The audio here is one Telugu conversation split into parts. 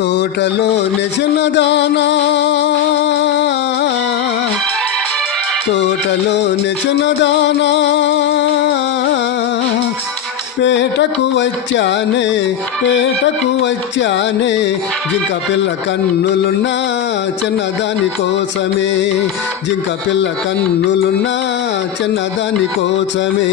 తోటలో నెచినదానా తోటలో నెచినదానా పేటకు వచ్చానే జింక పిల్ల కన్నులున్నా చిన్నదాని కోసమే జింక పిల్ల కన్నులున్నా చిన్నదాని కోసమే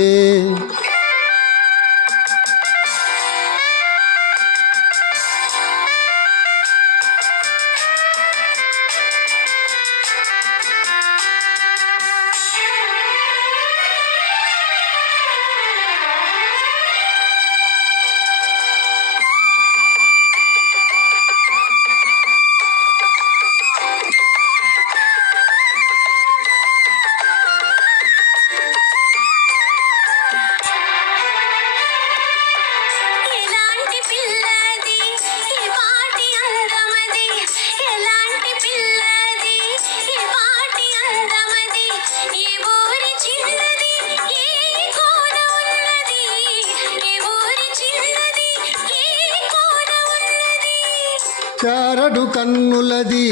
చారడు కన్నులది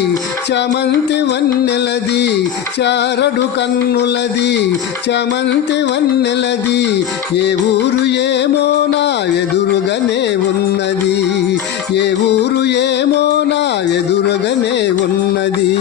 చామంతి వన్నెలది చారడు కన్నులది చామంతి వన్నెలది ఏ ఊరు ఏమో నా ఎదురుగానే ఉన్నది ఏ ఊరు ఏమో నా ఎదురుగానే ఉన్నది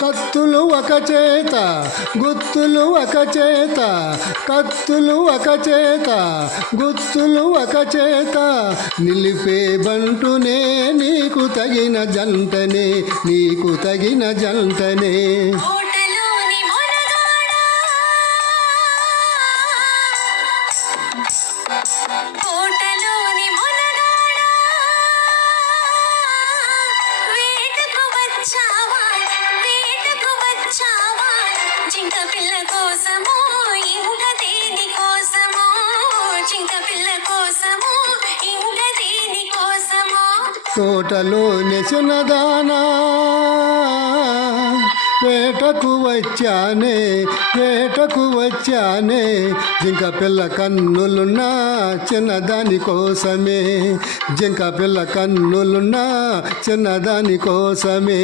కత్తులు ఒక చేత గుత్తులు ఒక చేత కత్తులు ఒక చేత గుత్తులు ఒక చేత నిలిపే బంటునే నీకు తగిన జంటనే నీకు తగిన జంటనే తోటలో నెచినదానా వేటకు వచ్చానే జింక పిల్ల కన్నులున్నా చిన్నదాని కోసమే జింక పిల్ల కన్నులున్నా చిన్నదాని కోసమే